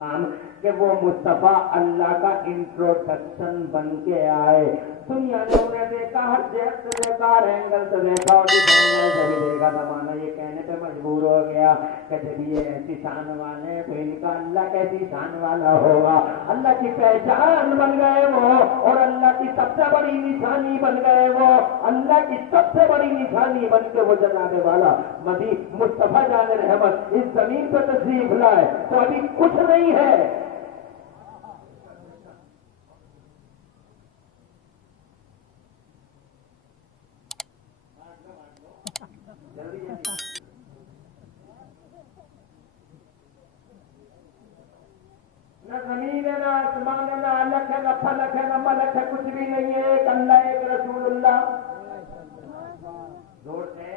کہ وہ مصطفیٰ اللہ کا انٹروڈکشن بن کے آئے. دنیا نے انہیں دیکھا، ہر جہت سے دیکھا، ہر اینگل سے دیکھا، اور جس اینگل سے بھی دیکھا زمانہ یہ کہنے پہ مجبور ہو گیا کہ جب یہ ایسی شان والے ہیں تو ان کا اللہ کیسی شان والا ہوگا. اللہ کی پہچان بن گئے وہ، اور اللہ کی سب سے بڑی نشانی بن گئے وہ، اللہ کی سب سے بڑی نشانی بن کے وہ جناب والا مصطفیٰ جان رحمت اس زمین پہ تشریف لائے تو ابھی کچھ نہیں ہے. نہ زمین ہے، نہ آسمان ہے، نہ الگ ہے، نہ فلک ہے، نہ ملک ہے، کچھ بھی نہیں ہے. ایک اللہ، ایک رسول اللہ. زور سے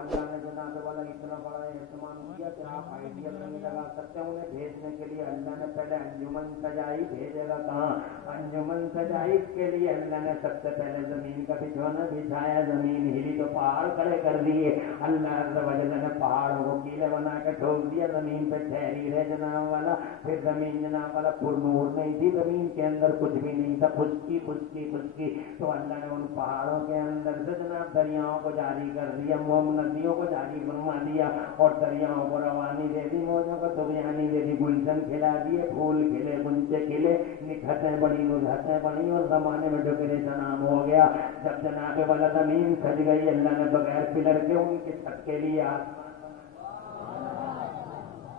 اللہ نے جناب والا اتنا بڑا اہتمام کیا کہ آپ آئیڈیا نہیں لگا سکتے. انہیں بھیجنے کے لیے اللہ نے پہلے انجمن سجائی. بھیجے گا کہاں؟ انجمن سجائی. اس کے لیے اللہ نے سب سے پہلے زمین کا بچھونا بچھایا. زمین ہلی تو پہاڑ کھڑے کر دیے. اللہ عز و جل نے پہاڑوں کو کیلے بنا کے ٹھوک دیا. زمین پہ ٹھہری رہے جناب والا. پھر زمین جناب والا پرنور نہیں تھی، زمین کے اندر کچھ بھی نہیں تھا، خشکی خشکی خشکی. تو اللہ نے ان پہاڑوں کے اندر سے جناب دریاؤں کو جاری کر دیا، ندیوں کو جاری فرما دیا، اور دریاؤں کو روانی دے دی، موجوں کو طغیانی دے دی، گلشن کھلا دیے، پھول کھلے، گنچے کھلے، نکھتیں بڑی، نزہتیں بڑی، اور زمانے میں ڈیکوریشن عام ہو گیا. جب جناب والا زمین سج گئی، اللہ نے بغیر پلر کے ان کے چھت کے لیے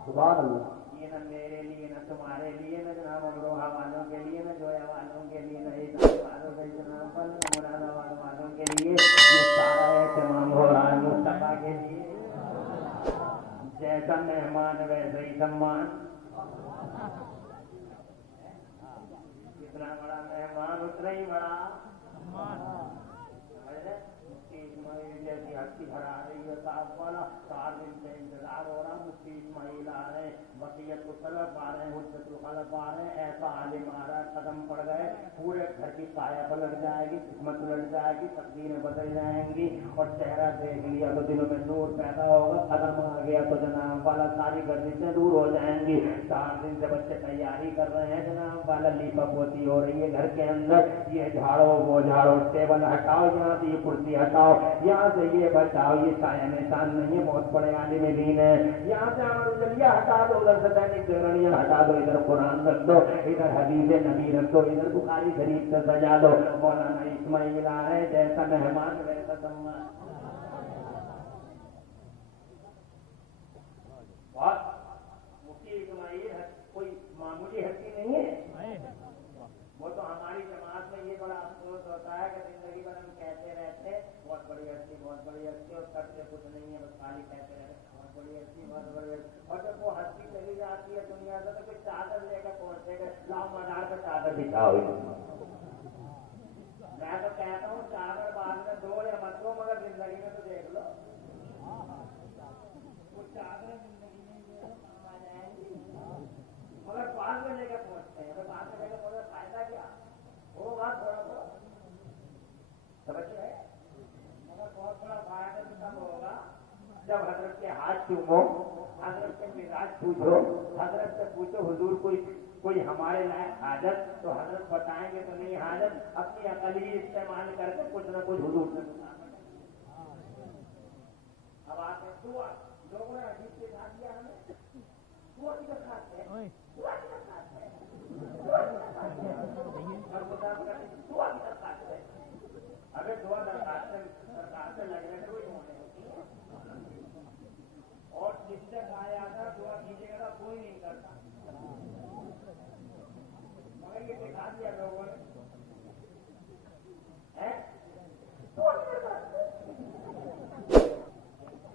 سبحان اللہ. یہ نہ میرے لیے، نہ تمہارے لیے، نہ جناب امروہہ والوں کے لیے، نہ جویا والوں کے لیے، نہ حساب والوں کے جناب پر، نہ مراد آباد والوں کے لیے. یہ سارا اہتمام ہو رہا ہے مصطفیٰ کے لیے. جیسا مہمان ویسے ہی سمان. کتنا بڑا مہمان اتنا ہی بڑا جیسی ہستی بھر آ رہی ہے صاحب والا. 4 دن سے انتظار ہو رہا. مفتی اسماعیل آ رہے ہیں، بقیت الخلف آ رہے ہیں، حجت الخلف آ رہے ہیں. ایسا عالم آ رہا ہے، قدم پڑ گئے، پورے گھر کی کایا پلٹ جائے گی، قسمت الٹ جائے گی، تقدیریں بدل جائیں گی. اور چہرہ دیکھ لیا تو دلوں میں نور پیدا ہوگا. قدم آ گیا تو جناب والا ساری گردشیں دور ہو جائیں گی. 4 دن سے بچے تیاری کر رہے ہیں جناب والا. لیپا پوتی ہو رہی ہے گھر کے اندر. یہ جھاڑو وہ جھاڑو، ٹیبل ہٹاؤ، یہاں سے یہ کرسی ہٹاؤ، یہاں سے یہ بچاؤ، یہ سایہ نشان نہیں ہے، بہت بڑے عالم دین ہے. یہاں سے جلیا ہٹا دو، ادھر سے دینک جگرانیاں ہٹا دو، ادھر قرآن رکھ دو، ادھر حدیث نبی رکھ دو، ادھر بخاری شریف سے سجا دو. مولانا اسماعیل آ رہے، جیسا مہمان ویسا سمان. اور مفتی اسماعیل کوئی معمولی ہستی نہیں ہے. وہ تو ہماری جماعت میں یہ بڑا افسوس ہوتا ہے کہ زندگی بھر ہم کہتے رہتے بہت بڑی ہستی، بہت بڑی ہستی، اور کرتے کچھ نہیں ہے، بس خالی کہتے رہتے بہت بڑی ہستی، بہت بڑی ہستی. اور جب وہ ہستی چلی جاتی ہے دنیا سے تو کوئی چادر لے کر پہنچے گا، لاؤ مدار پہ چادر بچھاؤ. میں تو کہتا ہوں چادر بعد میں دو یا مت دو، مگر زندگی میں تو دیکھ لو کچھ چادر زندگی میں کام آ جائیں گی، مگر بعد میں لے کر پہنچتے ہیں. بعد میں لے کر پہنچے فائدہ کیا ہوگا؟ تھوڑا بہت سمجھ رہے، مگر بہت بڑا فائدہ تب ہوگا جب حضرت کے ہاتھ چومو، حضرت کے مزاج پوچھو، حضرت سے پوچھو حضور کوئی ہمارے لائق حاجت، تو حضرت بتائیں گے تو نہیں حاجت، اپنی عقل ہی استعمال کر کے کچھ نہ کچھ حضور سے بتا. اب آتے دعا، لوگوں نے عجیب سے کہا دیا ہمیں دعا کی درخواست ہے، دعا کی درخواست ہے، اور خدا دعا کی درخواست ہے. اگر دعا درخواست لگنے سے کوئی ہونے ہوتی ہے، اور جس سے کہا تھا دعا کیجیے گا کوئی نہیں کرتا، مگر یہ دکھا دیا لوگوں نے.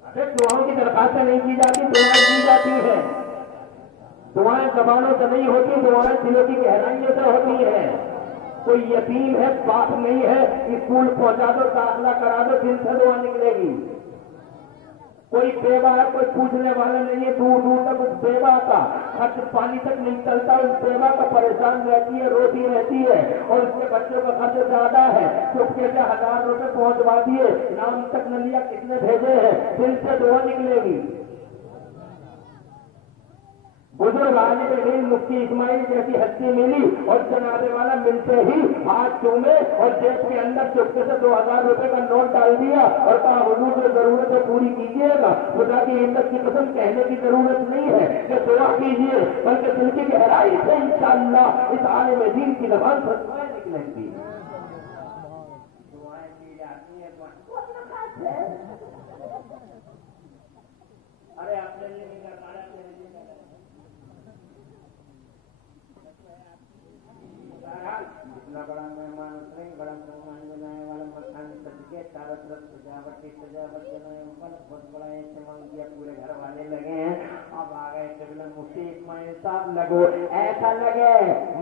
اگر دعاؤں کی درخواستیں نہیں کی جاتی، دعائیں کی جاتی ہیں. دعائیں زبانوں سے نہیں ہوتی، دعائیں دلوں کی گہرائیوں سے ہوتی ہیں. کوئی یتیم ہے، باپ نہیں ہے، اسکول پہنچا دو، داخلہ کرا دو، دل سے دعا نکلے گی. کوئی بیوہ ہے، کوئی پوچھنے والا نہیں ہے، دور دور تک اس بیوہ کا خرچ پانی تک نہیں چلتا، اس بیوہ کا پریشان رہتی ہے، روتی رہتی ہے، اور اس کے بچوں کا خرچ زیادہ ہے، چپکے سے 1000 روپے پہنچوا دیے، نام تک نہ لیا کتنے بھیجے ہیں، دل سے دعا نکلے گی۔ بزرگ عالم دین مفتی اسماعیل جیسی ہستی ملی اور جنازے والا ملتے ہی ہاتھ چومے اور جیب کے اندر چپکے سے 2000 روپے کا نوٹ ڈال دیا اور کہا حضور جو ضرورت ہے پوری کیجیے گا، خدا کی عزت کی قسم کہنے کی ضرورت نہیں ہے کہ دعا کیجیے، بلکہ دل کی گہرائی سے انشاءاللہ اس عالم دین کی زبان پر دعائیں نکلیں گی۔ دعائیں کی جاتی ہیں، ارے اپنے لیے نہیں کر پا رہا، میرے لیے کر رہا ہے۔ اتنا بڑا مہمان اتنا ہی بڑا مہمان بنانے والا مکان سج کے چاروں طرف سجاوٹ بنائے، بہت بڑا اہتمام کیا، پورے گھر والے لگے ہیں۔ اب آ گئے قبلہ مفتی اسماعیل صاحب، لگو ایسا لگے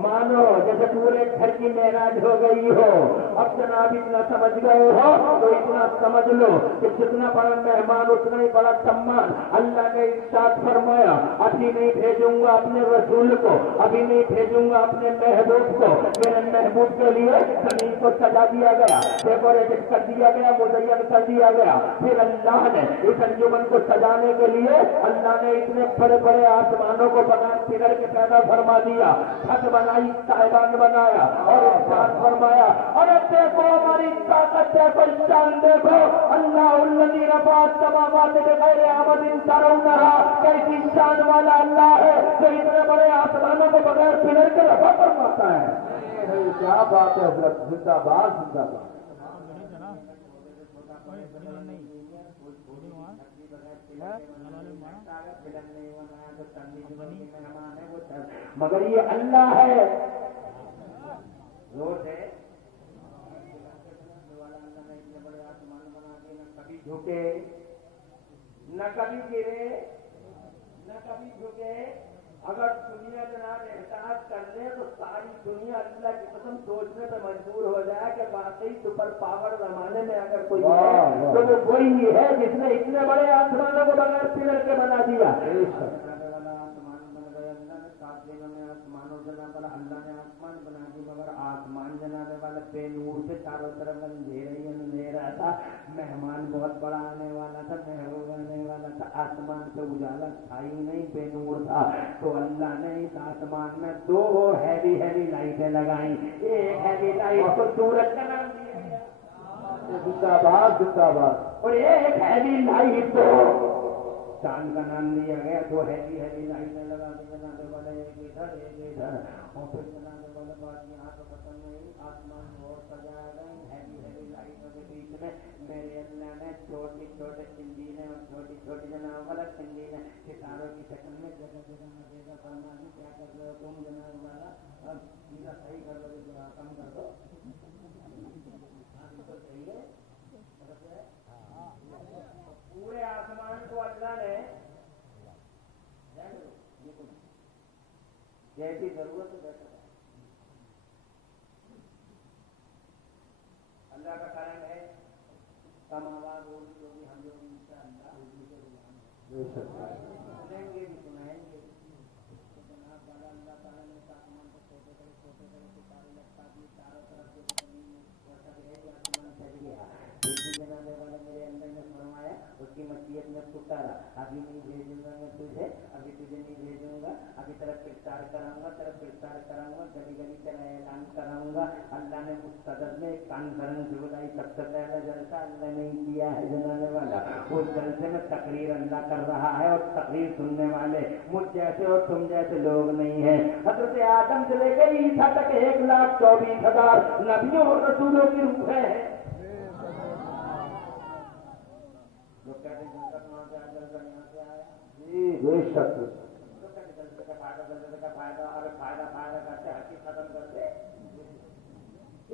مانو جیسے پورے گھر کی معراج ہو گئی ہو۔ اب جناب اتنا سمجھ گئے ہو تو اتنا سمجھ لو کہ جتنا بڑا مہمان اتنا ہی بڑا سمان۔ اللہ نے ارشاد فرمایا ابھی نہیں بھیجوں گا اپنے رسول کو، ابھی نہیں بھیجوں گا اپنے محبوب کو، میرے محبوب کے لیے زمین کو سجا دیا گیا، ڈیکوریٹ کر دیا گیا، مزین کر دیا گیا۔ پھر اللہ نے اس انجمن کو سجانے کے لیے اللہ نے اتنے بڑے بڑے آسمانوں کو بغیر پلر کے پیدا فرما دیا، چھت بنائی، صاحبان بنایا اور ارشاد فرمایا ارے دیکھو ہماری طاقت دیکھو، شان دیکھو، اللہ الذی رفع السماوات بغیر عمد ترونہا، کیسی شان والا اللہ ہے جو اتنے بڑے آسمانوں کو بغیر پلر کے رفع فرماتا ہے۔ کیا بات ہے حضرت، زندہ باد زندہ باد۔ مگر یہ اللہ ہے، روز ہے بڑے آسمان بنا کے نہ کبھی جھکے نہ کبھی گرے نہ کبھی جھکے۔ اگر دنیا جناب احساس کر لے تو ساری دنیا اللہ کی قسم سوچنے پہ مجبور ہو جائے کہ واقعی سپر پاور زمانے میں اگر کوئی ہے تو وہ وہی ہے جس نے اتنے بڑے آسمانوں کو بغیر پلر کے بنا دیا۔ آسمان بن گئے، اللہ نے 7 دنوں میں آسمانوں جنا والا اللہ نے آسمان بنا دی، مگر آسمان جنانے والا بے نور سے چاروں طرف اندھیرا ہی اندھیرا تھا۔ مہمان بہت بڑا آنے والا تھا، محبوب آنے والا تھا، آسمان سے اجالا تھا ہی نہیں، بے نور تھا، تو اللہ نے اس آسمان میں 2 ہیوی لائٹیں لگائیں۔ ایک ہیوی لائٹ کو سورج کا نام دیا گیا، زندہ باد زندہ باد، اور ایک ہیوی لائٹ کو چاند کا نام دیا گیا۔ 2 ہیوی لائٹیں لگا دی جنانے والے، ایک ادھر اور پھر جنانے والے بات یہاں تو ختم نہیں، آسمان اور سجایا گیا ہیوی لائٹوں کے بیچ میں میرے اللہ نے چھوٹی چھوٹے چندینے اور چھوٹی چھوٹی جناب والا چندینے ستاروں کی شکل میں جگہ جگہ نظر فرما دی۔ کیا کر رہے ہو تم جناب والا؟ اب سیدھا صحیح کر دو، ذرا کم کر دو، بالکل صحیح ہے۔ پورے آسمان کو اللہ نے جیسی ضرورت ہے بیٹھا ہے، اللہ کا کرم ہے، کم آواز ہوگی تو بھی ہم لوگ انشاءاللہ سنیں گے بھی سنائیں گے۔ جناب والا اللہ تعالیٰ نے آسمان کو چھوٹے بڑے ستارے لٹکا دیے چاروں طرف سے، زمین میں ایسا ہے کہ آسمان سج گیا۔ جناب والا میرے اندر نے فرمایا، اس کی مشیت میں پکارا، ابھی نہیں بھیجوں گا میں تجھے، ابھی تجھے نہیں بھیجوں گا، ابھی طرف پرچار کراؤں گا، گلی گلی تیرا اعلان کراؤں گا۔ اللہ نے اس صدد میں ایک کانفرنس بلائی، سب سے پہلا جلسہ اللہ نے کیا ہے جنانے والا، اس جلسے میں تقریر اللہ کر رہا ہے، اور تقریر سننے والے مجھ جیسے اور تم جیسے لوگ نہیں ہیں۔ حضرت آدم سے لے کر عیسیٰ تک 1,24,000 نبیوں اور رسولوں کی روحیں ہیں۔ لوگ کہتے ہیں جلسہ کہاں سے آیا، جلسہ یہاں سے آیا، جی بے شک، جلسے کا فائدہ، اگر فائدہ کرتے حقیقت ختم کرتے،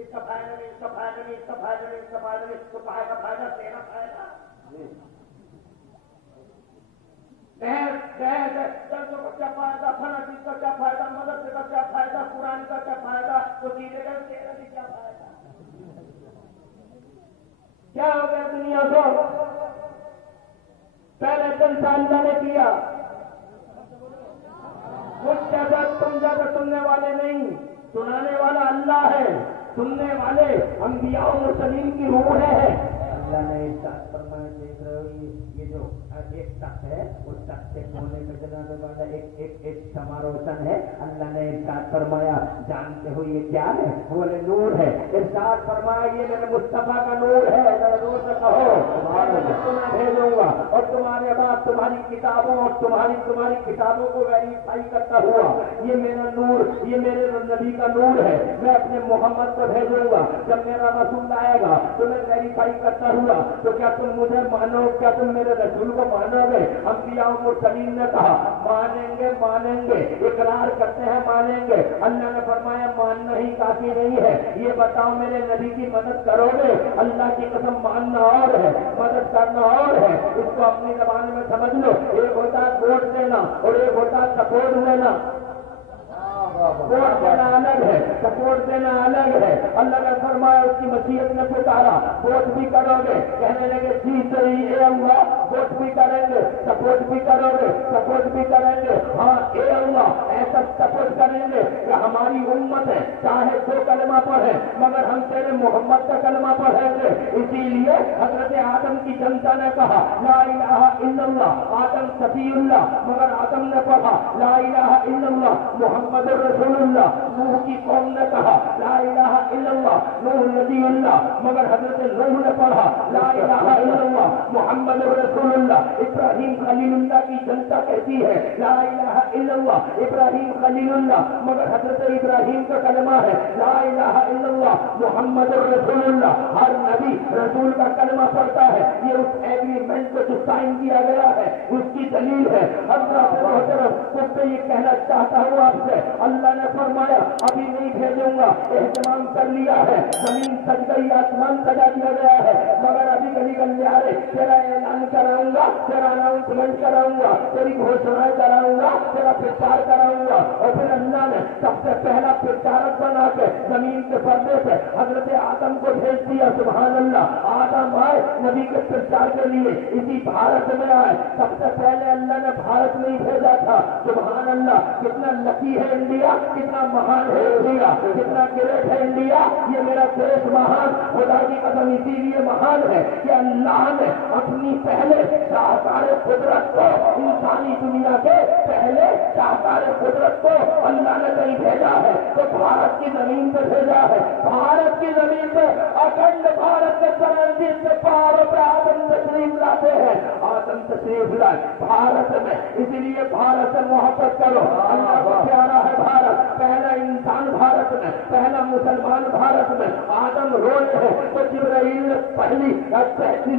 اس کا فائدہ نہیں، اس کا فائدہ نہیں، اس کا فائدہ نہیں، اس کا فائدہ نہیں، تو کا فائدہ تیرا فائدہ، جلسوں کا کیا فائدہ، فنا چیز کا کیا فائدہ، مدرسے کا کیا فائدہ، قرآن کا کیا فائدہ، تو سیدھے کا تیرا بھی کیا فائدہ، کیا ہو گیا دنیا کو؟ पहले जनता अल्लाह ने किया। कुछ ज्यादा तुम ज्यादा सुनने वाले नहीं, सुनाने वाला अल्लाह है, सुनने वाले अंबिया और मुरसलीन की रूह है। अल्लाह ने इरशाद फरमाया, देख रहे हो ये जो एक तख्त है, उस तख्त के कोने में जनाब वाला एक समारोचन है। अल्लाह ने इरशाद फरमाया, जानते हो ये क्या है? बोले नूर है। इरशाद फरमाया, ये मेरे मुस्तफा का नूर है। जरा नूर से कहो तुम्हें भेजूंगा और तुम्हारे बाद तुम्हारी किताबों और तुम्हारी किताबों को वेरीफाई करता हुआ ये मेरा नूर, ये मेरे नबी का नूर है। मैं अपने मोहम्मद को भेजूंगा। जब मेरा रसूल आएगा तुम्हें वेरीफाई करता हुआ, तो क्या तुम मुझे मानो? क्या तुम मेरे रसूल को मानोगे? अंबिया और मुरसलीन ने कहा मानेंगे मानेंगे, इकरार करते हैं मानेंगे। अल्लाह ने फरमाया मानना ही काफी नहीं है, ये बताओ मेरे नबी की मदद करोगे? अल्लाह की कसम मानना और है, मदद करना और है। इसको अपनी ज़बान में समझ लो। एक होता है वोट देना और एक होता है सपोर्ट देना। वोट देना अलग है, सपोर्ट देना अलग है। अल्लाह ने फरमाया, उसकी मसीहत ने पुकारा, वोट भी करोगे? कहने लगे जी सही ए अल्लाह, वोट भी करेंगे, सपोर्ट भी करोगे? सपोर्ट भी करेंगे। हाँ ए अल्लाह, ऐसा सपोर्ट करेंगे कि हमारी उम्मत है चाहे दो कलमा पर है मगर हम तेरे मोहम्मद का कलमा पढ़ेंगे। इसीलिए हजरत आदम की जनता ने कहा ला इलाहा इल्लल्लाह, आदम सफीउल्लाह, मगर आदम ने पढ़ा ला इलाहा इल्लल्लाह मोहम्मद रसूलुल्लाह। नूह की कौम ने कहा ला इलाहा इल्लल्लाह नूह नबीउल्लाह, मगर हजरत नूह ने पढ़ा ला इलाहा इल्लल्लाह मोहम्मद रसूलुल्लाह। इब्राहिम खलीलुल्लाह की जनता कहती है ला इलाहा इल्लल्लाह इब्राहिम खलीलुल्लाह, मगर हजरत इब्राहिम का कलमा है ला इलाहा इल्लल्लाह मोहम्मद रसूलुल्लाह। हर नबी रसूल का कलमा पढ़ता है, ये उस एग्रीमेंट को जो साइन किया गया है उसकी दलील है। तो ये कहना चाहता हूँ आपसे, अल्लाह ने फरमाया अभी नहीं भेजूंगा, एहतमाम कर लिया है, जमीन सज गई, आसमान सजा दिया गया है, मगर अभी गली गली आ रहे तेरा ऐलान कराऊंगा, तेरा अनाउंसमेंट कराऊंगा, तेरी घोषणाएं कराऊंगा, तेरा प्रचार कराऊंगा। और फिर अल्लाह ने सबसे पहला प्रचारक बना के जमीन के पर्दे पे हजरत आदम को भेज दिया। सुभान अल्लाह, आदम आए नबी के प्रचार के लिए, इसी भारत में आए। सबसे पहले अल्लाह ने भारत में ही भेजा था। सुभान अल्लाह, कितना लकी है इंडिया, कितना महान है इंडिया, कितना ग्रेट है इंडिया। ये मेरा देश महान, खुदा की कसम इसीलिए महान है कि अल्लाह ने अपनी पहले शाहकार कुदरत को, इंसानी दुनिया के पहले शाहकार कुदरत को अल्लाह ने कहीं भेजा है तो भारत की जमीन पे भेजा है। भारत की जमीन पे अखंड भारत के सरहद से पहाड़ों पर आदम तशरीफ लाते हैं, आदम तशरीफ लाए भारत में। इसीलिए भारत से मोहब्बत करो, अल्लाह को प्यारा है भारत। पहला इंसान भारत में, पहला मुसलमान भारत में। आदम रोए है तो जिब्राइल ने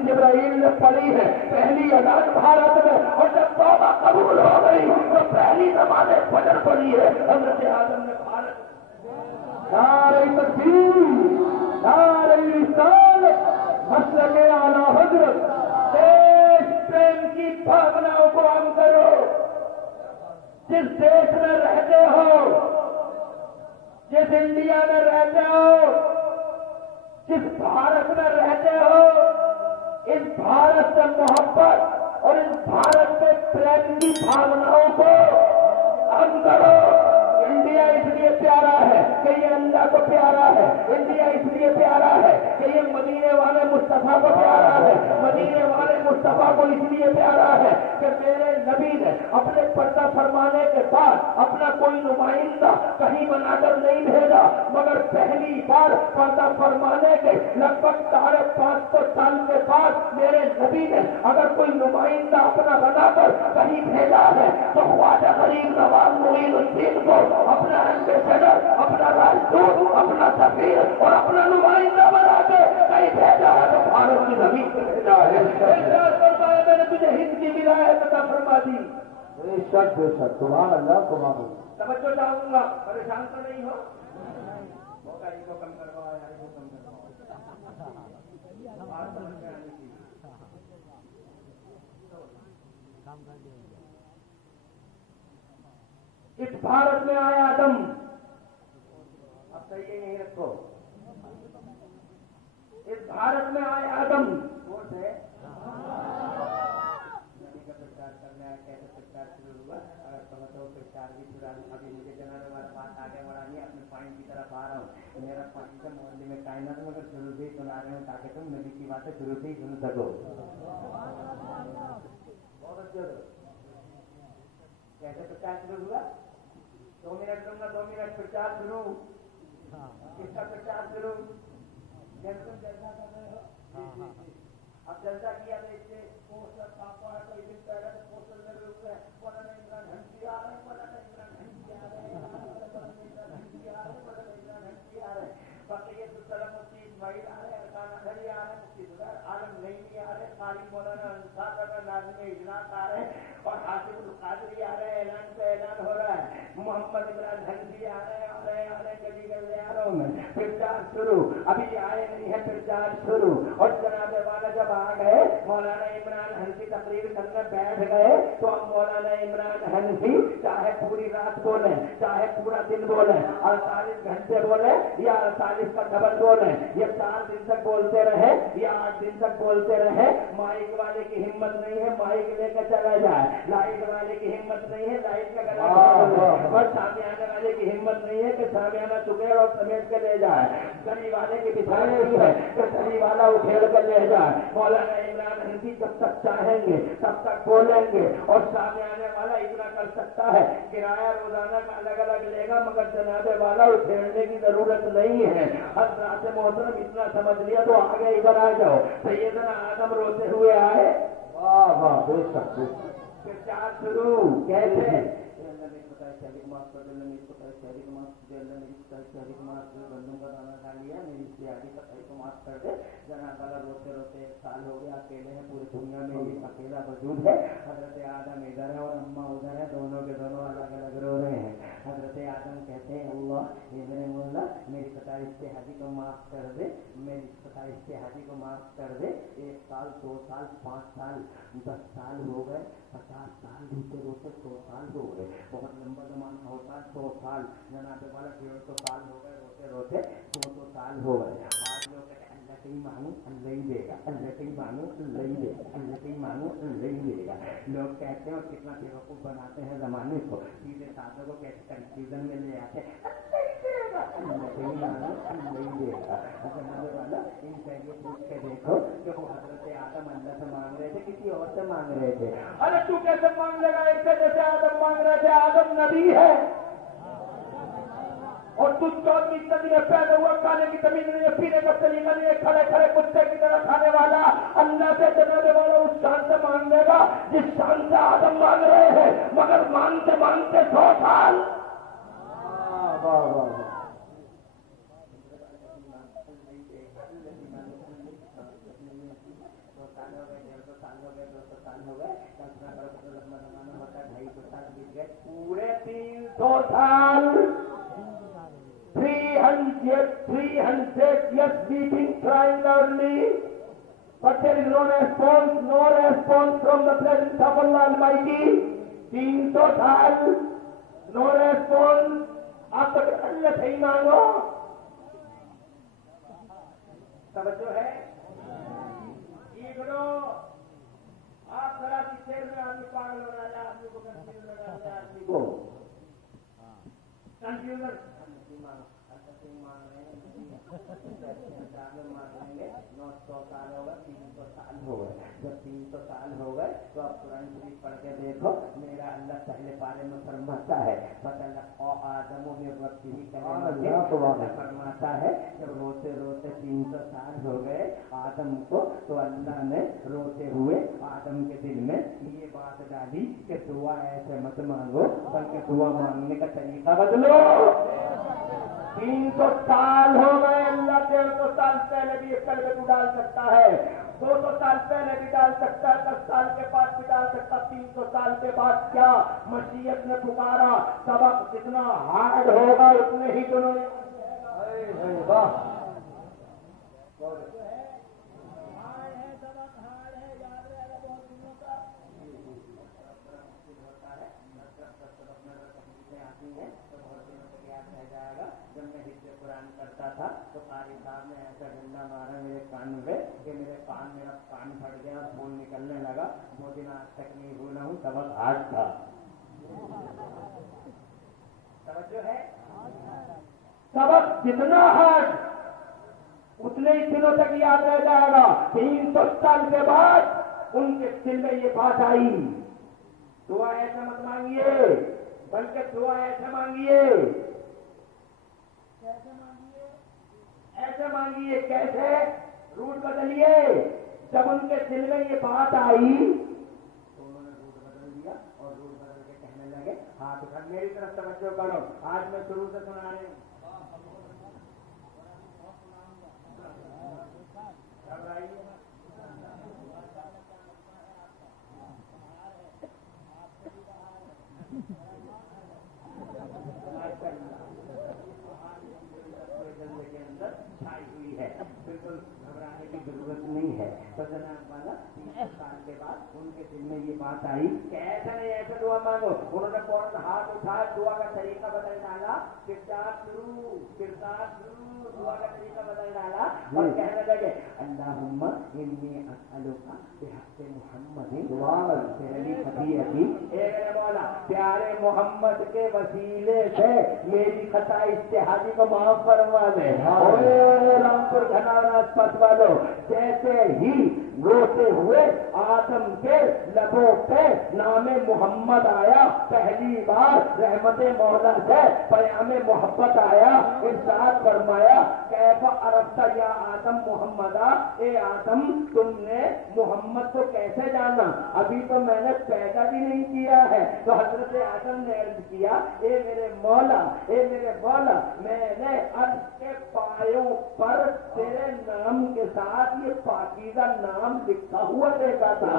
जिब्राइल ने पढ़ी है पहली अजान भारत में, और जब तौबा कबूल हो गई तो पहली नमाज़ फजर पढ़ी है हज़रत आदम ने भारत। नारे तकबीर, नारे रिसालत, मसलक आला हज़रत। देश प्रेम की भावनाओं को आम करो। जिस देश में रहते हो, जिस इंडिया में रहते हो, जिस भारत में रहते हो, इस भारत से मोहब्बत और इस भारत के प्रेम की भावनाओं को आम करो। इंडिया इसलिए प्यारा है कि ये अल्लाह को प्यारा है। इंडिया इसलिए प्यारा है कि ये मदीने वाले मुस्तफा को प्यारा है। मदीने वाले मुस्तफा को इसलिए प्यारा है कि मेरे नबी ने अपने पर्दा फरमाने के बाद अपना कोई नुमाइंदा कहीं बनाकर नहीं भेजा, मगर पहली बार पर्दा फरमाने के लगभग 550 साल के बाद मेरे नबी ने अगर कोई नुमाइंदा अपना बनाकर कहीं भेजा है तो ख्वाजा गरीब नवाज मोइनुद्दीन को अपना एम्बेसडर, अपना राजदूत, अपना सफीर और अपना नुमाइंदा बना के कहीं भेजा है तो भारत की जमीन पर भेजा है। मैंने तुझे हिंद की विलायत अता फरमा दी। बेशक बेशक, सुभान अल्लाह, सुभान अल्लाह। तवज्जो चाहूंगा, परेशान तो नहीं हो? मौका इनको कम करवाओ, इनको कम करवाओ, बात समझ में आनी चाहिए। इस भारत में आया आदम, अब सही यही रखो, इस भारत में आया आदम, बोल से प्रचार शुरू हुआ। अगर कहो तो प्रचार भी शुरू। अभी मुझे जनाने वाला बात आगे बढ़ानी है, अपने पॉइंट की तरफ आ रहा हूँ। मेरा पॉइंट है मोहल्ले में कायनात में शुरू से ही सुना रहे हूँ ताकि तुम नबी की बातें शुरू से ही सुन सको। बहुत अच्छे कैसे प्रचार शुरू हुआ? 2 मिनट दूंगा, 2 मिनट प्रचार शुरू। किसका प्रचार शुरू? तुम जलसा कर रहे हो। अब जलसा किया तो इससे पोस्टर पापा है, कोई दिन पहले तो पोस्टर लगे हुए हैं, मौलाना इमरान हंसी आ रहे, मौलाना इमरान हंसी आ रहे, मौलाना इमरान हंसी आ रहे, मौलाना इमरान हंसी आ रहे। बाकी ये दूसरा मुफ्ती इस्माइल आ रहे, अरकान अजहरी आ रहे, मुफ्ती जुबैर आलम नईमी आ रहे, कारी मौलाना अंसार नाज़िम इजलास आ रहे और हाशिमुल कादरी आ रहे। ऐलान पे ऐलान हो रहा है, मोहम्मद इमरान हंसी आ रहे कभी गलियारों में प्रचार शुरू। अभी आए नहीं है, प्रचार शुरू। और जनाबे वाला जब आ गए, मौलाना इमरान हंसी तकरीर करने बैठ गए, तो अब मौलाना इमरान हंसी चाहे पूरी रात बोले, चाहे पूरा दिन बोले, 48 घंटे बोले या 48 का डबल बोले, ये 4 दिन तक बोलते रहे या 8 दिन तक बोलते रहे, माइक वाले की हिम्मत नहीं है माइक लेकर चला जाए, लाइट वाले की हिम्मत नहीं है लाइट का गला और सामने आने वाले की हिम्मत नहीं है कि सामने आना चुकेड़ और समेट के ले जाए, गली वाले की बिछाई नहीं है कि गली वाला उखेड़ कर ले जाए। मौलाना इमरान हंसी जब तक चाहेंगे तब तक बोलेंगे और सामने आने वाला इतना कर सकता है, किराया रोजाना का अलग अलग लेगा मगर जनाबे वाला उखेड़ने की जरूरत नहीं है। हज़रात मोहतरम इतना समझ लिया तो आगे इधर आ जाओ। सैयदना आदम रोते हुए आए, वाह वाह बेशक प्रचार शुरू। कैसे? बंदों का दाना खा लिया, मेरी इश्तिहादी सफाई को माफ कर दे। जनाब वाला रोते रोते 1 साल हो गया, अकेले हैं, पूरी दुनिया में ये अकेला वजूद है। हजरत आदम इधर है और अम्मा उधर है, दोनों के दोनों अलग अलग रो रहे हैं। हजरत आदम कहते हैं अल्लाह ये मेरे मौला मेरी पता इश्तिहादी को माफ कर दे, मेरी पता इश्तिहादी को माफ कर दे। 1 साल 2 साल 5 साल 10 साल हो गए, 50 साल रोते रोते 100 साल हो गए, बहुत लंबा जमाना होता है 100 साल। जनाबे वाला 150 साल हो गए रोते रोते 200 साल हो गए। आज लोग कहते हैं अल्लाह से ही मांगू अल्लाह ही देगा, अल्लाह से ही मांगू अल्लाह ही देगा, अल्लाह से ही मांगू अल्लाह ही देगा। लोग कहते हैं और कितना बेवकूफ बनाते हैं जमाने को, सीधे साधों को कैसे कंफ्यूजन में ले आते हैं, अल्लाह ही देगा अल्लाह से ही मांगू अल्लाह ही देगा। जनाबे वाला इनसे ये पूछ के देखो कि वो हजरत आदम अल्लाह से मांग रहे थे किसी और से मांग रहे थे? अरे तू कैसे मांग लेगा इससे जैसे आदम मांग रहे थे? आदम नबी है और तू 14वीं सदी में पैदा हुआ, खाने की जमीन नहीं है, पीने का सलीका नहीं है, खड़े खड़े कुत्ते की तरह खाने वाला अल्लाह से जनाने वाला उस शान से मांग लेगा जिस शान से आदम मांग रहे हैं, मगर मांगते मांगते 100 साल। पूरे 300 साल 300 years we've been trying loudly, but there is no response from the presence of Allah Almighty. 300 साल no response. आप तो अल्लाह से ही मांगो। तवज्जो है? इग्नो आप जरा देर में आदमी पागल बना दिया, आदमी को कंफ्यूज बना दिया, आदमी को कंफ्यूजर मांगेंगे। 900 साल हो गए, 300 साल हो गए। जब 300 साल हो गए तो अब कुरान शरीफ पढ़ के देखो, मेरा अल्लाह पहले पारे में फरमाता है आदमों में वक्त ही फरमाता है जब रोते रोते 300 साल हो गए आदम को, तो अल्लाह ने रोते हुए आदम के दिल में ये बात डाली कि दुआ ऐसे मत मांगो बल्कि दुआ मांगने का तरीका बदलो। 300 साल हो गए, अल्लाह 150 साल पहले भी एक कलमे को डाल सकता है, 200 साल पहले भी डाल सकता है, 10 साल के बाद भी डाल सकता। 300 साल के बाद क्या मशीयत ने पुकारा, सबक जितना हार्ड होगा उतने ही दोनों जब मैं हिस्से कुरान बयान करता था तो कारी साहब ने ऐसा डंडा मारा मेरे कान पे कि मेरा कान फट गया और खून निकलने लगा। 2 दिन आज तक नहीं भूला हूँ। सबक आज था। समझो है सबक जितना हार्ड उतने ही दिनों तक याद रह जाएगा। 300 साल के बाद उनके दिल में ये बात आई। दुआ ऐसा मत मांगिए, बल्कि दुआ ऐसा मांगिए। कैसे मांगिए? ऐसे मांगिए। कैसे? रूट बदलिए। जब उनके दिल में ये बात आई तो उन्होंने रूट बदल दिया और रूट बदल के कहने लगे, हाथ उठा, मेरी तरफ तवज्जो करो। आज मैं शुरू से सुना रही हूँ। के अंदर छाई हुई है, बिल्कुल घबराने की जरूरत नहीं है। तो जनाब वाला 30 साल के बाद उनके दिल में ये बात आई कि ऐसा नहीं, ऐसे दुआ मांगो। उन्होंने फौरन हाथ उठाया, दुआ का तरीका बदल डाला, किरदार शुरू, दुआ का तरीका बदल डाला और कहने लगे, अल्लाहुम्मा इन्नी अस्अलुका बिहक़्क़ि मुहम्मदिन तेरी खतीअती। ए मेरे मौला, प्यारे मोहम्मद के वसीले से मेरी खता इज्तिहादी को माफ फरमा दे। रामपुर घनाराज पथ वालों, जैसे ही रोते हुए आदम के लबों पे नामे मोहम्मद आया, पहली बार रहमते मौला से पयामे मोहब्बत आया। इरशाद फरमाया, कैफ अरफ्ता या आदम मोहम्मदा, ए आदम तुमने मोहम्मद को कैसे जाना? अभी तो मैंने पैदा भी नहीं किया है। तो हजरत आदम ने अर्ज किया, ए मेरे मौला, मैंने अर्श के पायों पर तेरे नाम के साथ ये पाकीज़ा नाम लिखा हुआ देखा था।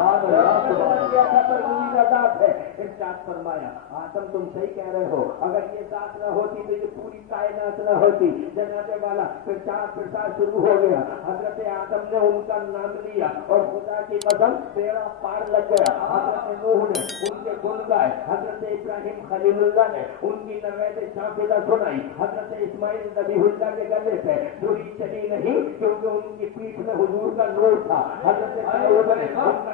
इरशाद फरमाया, आदम तुम सही कह रहे हो, अगर ये जात न होती तो ये पूरी कायनात न होती। जनाबे वाला प्रचार प्रसार शुरू हो गया। हजरत आदम ने उनका नाम लिया और खुदा की कसम तेरा पार लग गया। हजरत नूह ने उनके गुण गाए, हजरत इब्राहिम खलीलुल्लाह ने उनकी नवेद शाफिदा सुनाई, हजरत इस्माइल नबीहुल्लाह के गले पे दूरी चली नहीं क्योंकि उनकी पीठ में हुजूर का नूर था। हजरत ने उनका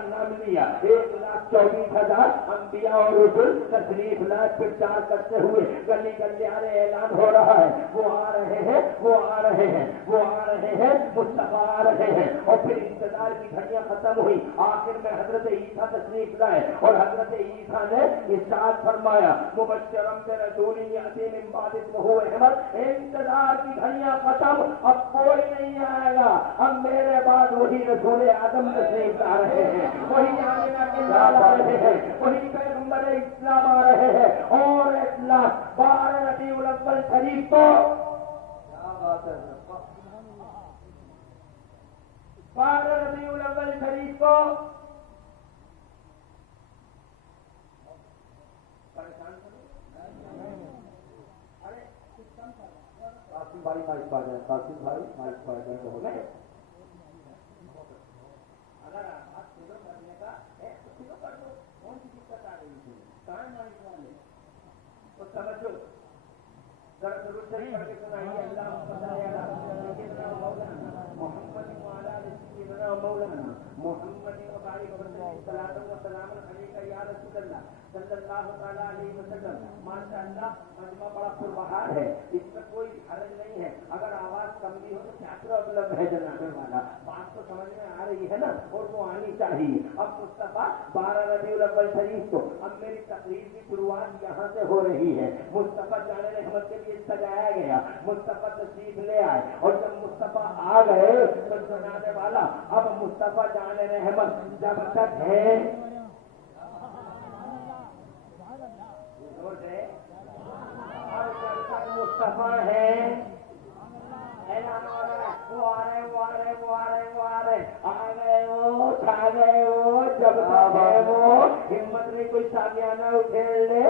नाम लिया। 1,24,000 अंबिया और रसूल तशरीफ लाए, प्रचार करते हुए गली गलियारे ऐलान हो रहा है, वो आ रहे हैं, वो आ रहे हैं, वो आ रहे हैं, मुस्तफा आ रहे हैं। और फिर इंतजार की घड़ियां खत्म हुई। आखिर में हजरत ईसा तशरीफ लाए और हजरत ईसा ने इरशाद फरमाया, मुबश्शिरन बिरसूलिन याती मिन बाद इस्मुहु अहमद। इंतजार की घड़ियां खत्म, अब कोई नहीं आएगा, अब मेरे बाद वही रसूल आदम तशरीफ ला रहे हैं, वही आमिना के लाल आ रहे हैं, वही पैगंबर इस्लाम आ रहे हैं। और 12 रबीउल अव्वल शरीफ को 12 रबीउल अव्वल शरीफ को परेशान अरे कासिम भाई माइक पा जाए, कासिम भाई माइक पा जाए तो हो गए। अगर आप शुरू करने का है तो शुरू कर दो, कौन सी दिक्कत आ रही थी? कहाँ माइक वाले तो समझो, जरा शुरू से करके सुनाइए। अल्लाह मोहम्मद मौलाना मोहम्मद सल्लल्लाहु तआला अलैहि वसल्लम। माशाअल्लाह मजमा बड़ा पुरबहार है, इसमें कोई हर्ज नहीं है। अगर आवाज कम भी हो तो क्या प्रॉब्लम है जनाबे वाला? बात तो समझ में आ रही है ना, और तो आनी चाहिए। अब मुस्तफा 12 रबीउल अव्वल शरीफ को, अब मेरी तकरीर की शुरुआत यहाँ से हो रही है। मुस्तफा जाने रहमत के लिए सजाया गया, मुस्तफा तशरीफ ले आए और जब मुस्तफा आ गए तो जनाबे वाला अब मुस्तफा जाने रहमत जब तक है और जब तक मुस्तफा है ऐलान हो रहा है, वो आ रहे वो आ रहे वो आ रहे वो आ रहे, आ गए वो, छा गए वो, जब तक है वो, हिम्मत नहीं कोई सामियाना उठेड़ ले,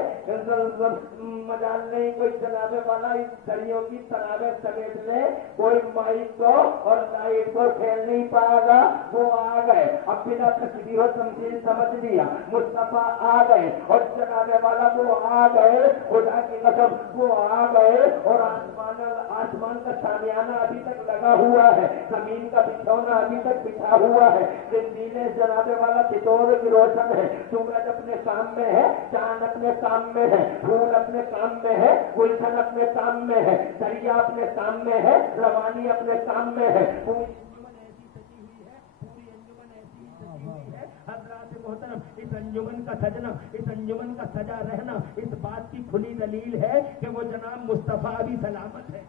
मजाल नहीं कोई जनाबे वाला इस दरियों की तनाबे समेट ले, कोई माइक को और लाइट को खेल नहीं पाएगा। वो आ गए, अब बिना तस्वीर और तमसील समझ लिया, मुस्तफा आ गए और जनाबे वाला वो आ गए, खुदा की कसम वो आ गए और आसमान का सामियाना अभी तक लगा हुआ है, जमीन का बिछौना अभी तक बिछा हुआ है, जिंदीने जनाबे वाला तितोर की रोशन है, सूरज अपने काम में है, चांद अपने काम में है, फूल अपने काम में है, गुलशन अपने काम में है, दरिया अपने काम में है, रवानी अपने काम में है, पूरी इस अंजुमन का सजना, इस अंजुमन का सजा रहना इस बात की खुली दलील है कि वो जनाब मुस्तफा भी सलामत है।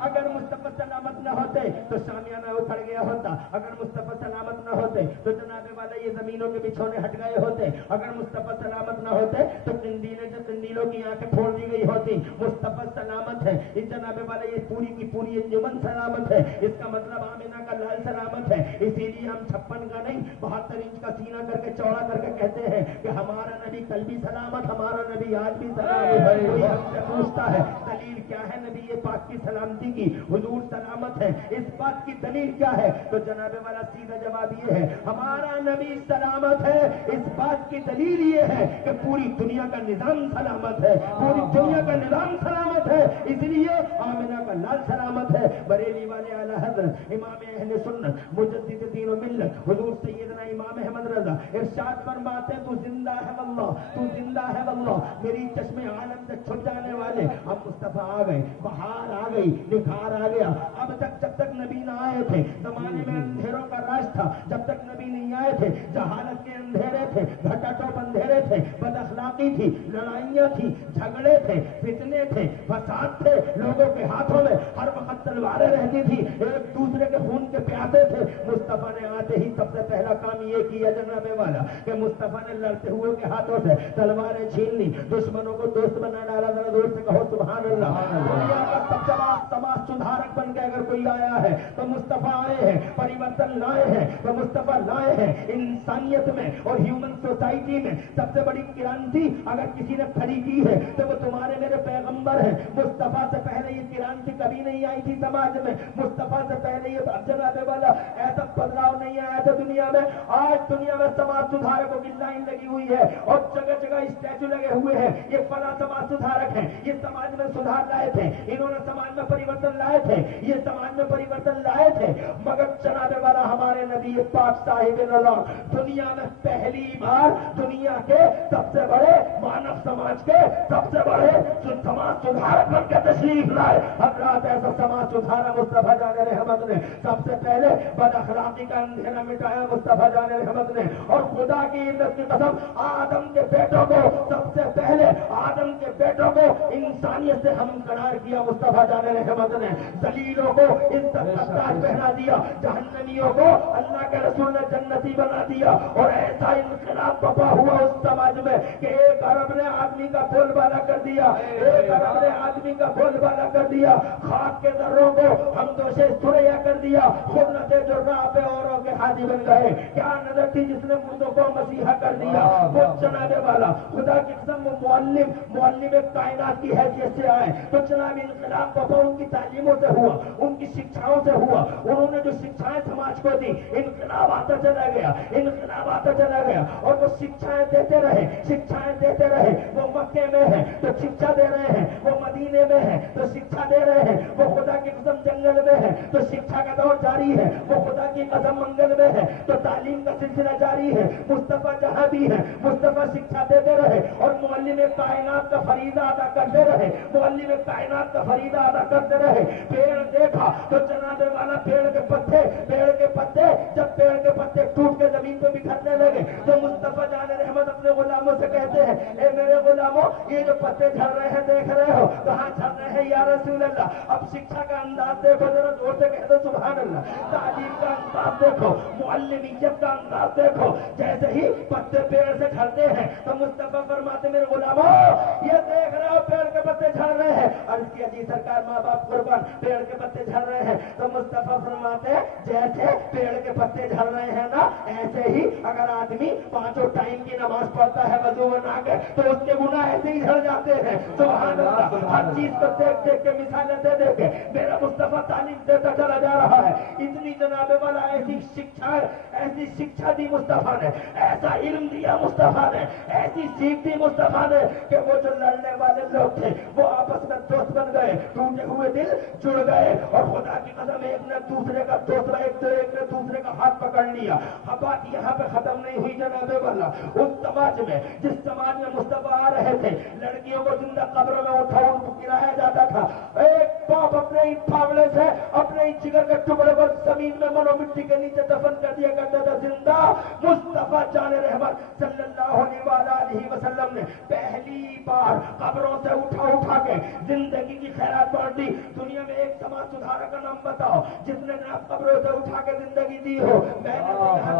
अगर मुस्तफा सलामत न होते तो सामियाना उखड़ गया होता, अगर मुस्तफा सलामत न होते तो जनाबे वाले ये जमीनों के बिछौने हट गए होते, अगर मुस्तफा सलामत न होते तो कंदीलों की आंखें फोड़ दी गई होती। मुस्तफा सलामत है, इस जनाबे वाले ये पूरी की पूरी अंजुमन सलामत है, इसका मतलब आमिना का लाल सलामत है। इसीलिए हम 56 का नहीं 72 इंच का सीना करके चौड़ा करके कहते हैं कि हमारा नबी कल भी सलामत, हमारा नबी आज भी सलामत है। कोई हमसे पूछता है दलील क्या है नबी ये पाक की सलामती की, हुजूर सलामत है, इस बात की दलील क्या है? तो जनाबे वाला सीधा जवाब ये है हमारा नबी सलामत है, इस बात की दलील ये है कि पूरी दुनिया का निजाम सलामत है, पूरी दुनिया का निजाम सलामत है, इसलिए आमिना का लाल सलामत है। बरेली वाले आला हज़रत इमाम अहले सुन्नत मुजद्दिद दीन व मिल्लत हुजूर सैयदना इमाम अहमद रज़ा इरशाद फरमाते तू जिंदा है वल्लाह, तू जिंदा है वल्लाह, मेरी चश्मे आलम से छुप जाने वाले अब मुस्तफा आ गए, बहार आ गई, निखार आ गया। अब तक जब तक नबी ना आए थे जमाने में अंधेरों का राज था, जब तक नबी नहीं आए थे जहालत के अंधेरे थे, घटाटोप अंधेरे थे, बदअखलाकी थी, लड़ाइयाँ थी, झगड़े थे, फितने थे, फसाद थे, लोगों के हाथों में हर वक्त तलवारें रहती थी, एक दूसरे के खून के प्यासे थे। मुस्तफा ने आते ही सबसे पहला काम ये किया जनाबे वाला कि मुस्तफा ने लड़ते हुए के हाथों से तलवारें छीन ली, दुश्मनों को दोस्त बना डाला। जरा जोर से कहो सुभान अल्लाह। दुनिया का सबसे बड़ा समाज सुधारक बन के अगर कोई आया है तो मुस्तफा आए हैं, परिवर्तन लाए हैं तो मुस्तफा लाए हैं। इंसानियत में और ह्यूमन सोसाइटी में सबसे बड़ी क्रांति अगर किसी ने खड़ी की है तो वो तुम्हारे मेरे पैगंबर हैं। मुस्तफा से पहले ये क्रांति कभी नहीं आई थी समाज में, मुस्तफा से पहले ये जनाबे वाला ऐसा बदलाव नहीं आया था दुनिया में। आज दुनिया में समाज सुधारकों की लाइन लगी हुई है और जगह जगह स्टैचू लगे हुए हैं, ये फला समाज सुधारक है, ये समाज में सुधार लाए थे, इन्होंने समाज में परिवर्तन लाए थे, ये समाज में परिवर्तन लाए थे। मगर जनाबे वाला हमारे नबी पाक साहिब अल्लाह दुनिया में पहली बार दुनिया के सबसे बड़े मानव समाज के सबसे बड़े समाज सुधारक बनकर तशरीफ लाए। हजरात ऐसा समाज सुधारा मुस्तफा जाने रहमत ने, सबसे पहले बदअखलाकी का अंधेरा मिटाया मुस्तफा जाने रहमत ने। और खुदा की इज्जत की कसम आदम के बेटों को सबसे पहले आदम के बेटों को इंसानियत से हमकरार किया मुस्तफा जाने रहमत ने। जलीलों को इज्जत का ताज पहना दिया, जहन्नमियों को अल्लाह के रसूल ने जन्नती बना दिया। और ऐसा इनकलाब बपा हुआ उस समाज में कि एक अरब ने आदमी का बोलबाला कर दिया, एक अरब ने आदमी का बोलबाला कर दिया, खाक के जर्रों को हम दोषे सुरैया कर दिया, खुद नते जो राह पे औरों के हाजी बन गए। क्या नजर थी जिसने मुर्दों को मसीहा कर दिया? वो जनाबे वाला खुदा की कसम वो मुअल्लिम कायनात की हैसियत से आए तो जनाब इनकलाब बपा उनकी तालीमों से हुआ, उनकी शिक्षाओं से हुआ। उन्होंने जो शिक्षाएं समाज को दी, इनकलाब आता चला गया, इनकलाब आता चला गया। और वो शिक्षाएं देते रहे, शिक्षाएं देते रहे। वो मक्के में है तो शिक्षा दे रहे हैं, वो मदीने में है तो शिक्षा दे रहे हैं, वो खुदा की कसम जंगल में है तो शिक्षा का दौर जारी है, वो खुदा की कसम मंगल में है तो तालीम का सिलसिला जारी है। मुस्तफा जहां भी है मुस्तफा शिक्षा देते रहे और मुअल्लिम कायनात का फरीदा अदा करते रहे, मुअल्लिम कायनात का फरीदा अदा करते रहे। पेड़ देखा तो जनाबे वाला पेड़ के पत्ते जब पेड़ के पत्ते टूट के जमीन पे बिखरने लगे तो मुस्तफा जाने रहमत अपने गुलामों से कहते हैं, ए मेरे गुलाम गुलामों ये जो पत्ते झड़ रहे हैं देख रहे हो, कहाँ झड़ रहे हैं या रसूल अल्लाह। अब शिक्षा का अंदाज देखो, जरा जोर से कह दो सुभान अल्लाह। तालीम का अंदाज देखो, मुअल्लिमियत का अंदाज देखो। जैसे ही पत्ते पेड़ से झड़ते हैं तो मुस्तफा फरमाते मेरे गुलामों ये देख रहे हो पेड़ के पत्ते झड़ रहे हैं। अर्ज किया जी सरकार माँ बाप कुर्बान, पेड़ के पत्ते झड़ रहे हैं। तो मुस्तफा फरमाते जैसे पेड़ के पत्ते झड़ रहे हैं ना, ऐसे ही अगर आदमी 5 टाइम की नमाज पढ़ता है वजू बना के तो उसके गुनाह ऐसे ही झड़ जाते हैं। सुभान अल्लाह। हर चीज को देख देख के मिसालें दे दे के मेरा मुस्तफा तालीम देता चला जा रहा है। इतनी जनाबे वाला ऐसी शिक्षा दी मुस्तफा ने, ऐसा इल्म दिया मुस्तफा ने, ऐसी सीख दी मुस्तफा ने कि वो जो लड़ने वाले लोग थे वो आपस में दोस्त बन गए, टूटे हुए दिल जुड़ गए। और खुदा की कसम एक ने दूसरे का दोस्त, एक ने दूसरे का हाथ पकड़ लिया। बात यहाँ पे खत्म नहीं हुई जनाबे वाला। उस समाज में जिस समाज में मुस्तफा आ रहे थे, लड़कियों को जिंदा कब्रों में उठा उनको गिराया जाता था। एक बाप अपने ही फावड़े से अपने ही जिगर के टुकड़े को जमीन में मनो मिट्टी के नीचे दफन कर दिया करता था जिंदा। मुस्तफा जाने रहमत सल्लल्लाहु अलैहि वसल्लम ने पहली बार कब्रों से उठा के जिंदगी की खैरात बांट दी। दुनिया में एक समाज सुधारक का नाम बताओ जिसने आप कब्रों से उठा के जिंदगी दी हो। मैंने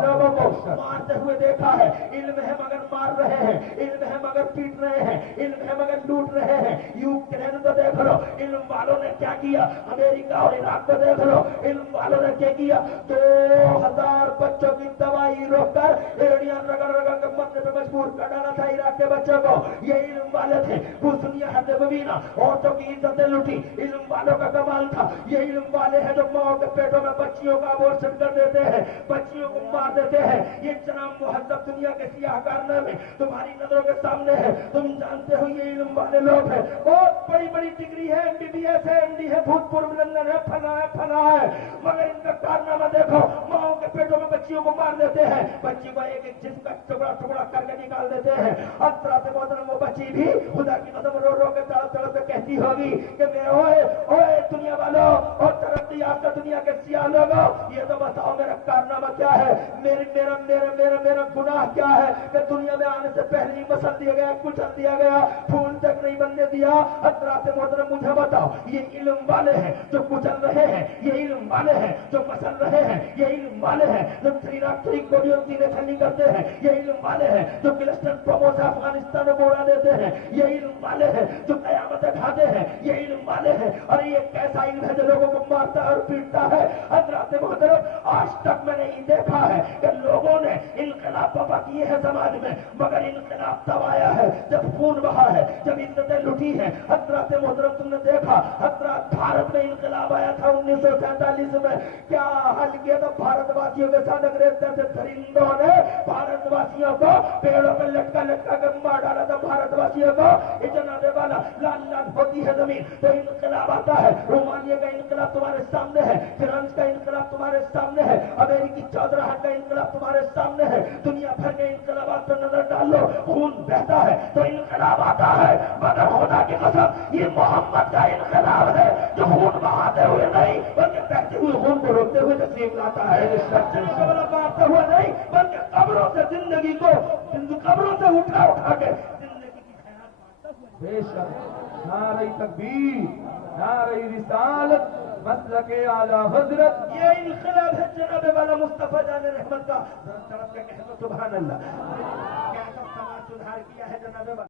लोगों को मारते हुए देखा है। इल्म है मगर मार रहे हैं, इल्म है मगर पीट रहे हैं, इल्म है मगर लूट रहे हैं। यूक्रेन को देख लो, इल्म वालों ने क्या किया। अमेरिका और इराक को देख लो, इल्म वालों ने क्या किया। 2000 बच्चों की दवाई रोककर एड़ियां रगड़ के मरने पे मजबूर कर डाला था इराक के बच्चों को। ये इल्म वाले थे। दुनिया हदबीना औरतों की इज्जतें लुटी, इल्म वालों का कमाल था। ये इल्म वाले हैं जो माओ के पेटों में बच्चियों का अबॉर्शन कर देते हैं, बच्चियों को मार देते हैं। ये जनाब मुहद्दब दुनिया के सियाह कारनामे तुम्हारी नजरों के सामने है। तुम जानते हो ये इल्म वाले लोग हैं। बहुत बड़ी बड़ी डिग्री है, MBBS है, MD है, भूतपूर्व लंदन है, फला है, मगर इनका कारनामा देखो। माओ के पेटों में बच्चियों को मार देते हैं, बच्ची को एक एक जिस्म का टुकड़ा करके निकाल देते हैं। अतरा से मोहतरम वो बच्ची भी खुदा की कसम रो के तड़प के कहती होगी कि मेरे ओए दुनिया वालों और तरक्की याफ्ता दुनिया के सियाह लोगों, ये तो बताओ मेरा कारनामा क्या है, मेरा गुनाह क्या है कि दुनिया में आने से पहले ही मसल दिया गया, कुचल दिया गया, फूल तक नहीं बनने दिया। अतरा से मोहतरम मुझे बताओ ये इल्म वाले हैं जो कुचल रहे हैं, ये इल्म वाले हैं जो मसल रहे हैं, ये इल्म वाले हैं जो कोडियों की छलनी करते हैं, ये इल्म वाले हैं जो क्लस्टर बमों से अफगानिस्तान में उड़ा देते हैं, ये इल्म वाले हैं जो कयामत ढाते हैं, ये इल्म वाले हैं। और ये कैसा इल्म है जो लोगों को मारता है और पीटता है। हज़रात मोहतरम आज तक मैंने ये देखा है कि लोगों ने इनकलाब बाबा किए हैं समाज में, मगर इनकलाब तब आया है जब खून बहा है, जब इज्जतें लुटी हैं। हज़रात मोहतरम तुमने देखा हज़रात भारत में इनकलाब आया था 1947 में, क्या हाल किया था भारतवासियों के साथ अंग्रेज जैसे दरिंदों ने भारतवासियों को पेड़ों पर लटका कर मार डाला था। भारतवासियों को जनाबे वाला लाल होती है जमीन तो इनकलाब आता है। रोमानिया का इनकलाब तुम्हारे सामने है, फ्रांस का इनकलाब तुम्हारे सामने है, अमेरिकी चौधराहट का इनकलाब तुम्हारे सामने है। दुनिया भर के इनकलाबात पर नजर डाल लो, खून बहता है तो इनकलाब आता है, मगर खुदा की कसम ये मोहम्मद का इनकलाब है जो खून बहाते हुए नहीं बल्कि बहते हुए खून को रोकते हुए तस्लीम लाता है। मारते हुए नहीं बल्कि कब्रों से जिंदगी को कब्रों से उठा के जिंदगी की खैरात मारता हुआ। बेशक नारे तकबीर, नारे रिसालत, मसलके आला हजरत, ये इनकलाब है जनाबे वाला मुस्तफा जाने रहमत का। तड़प के कह दो सुभान अल्लाह। कैसा समाज सुधार किया है जनाबे वाला।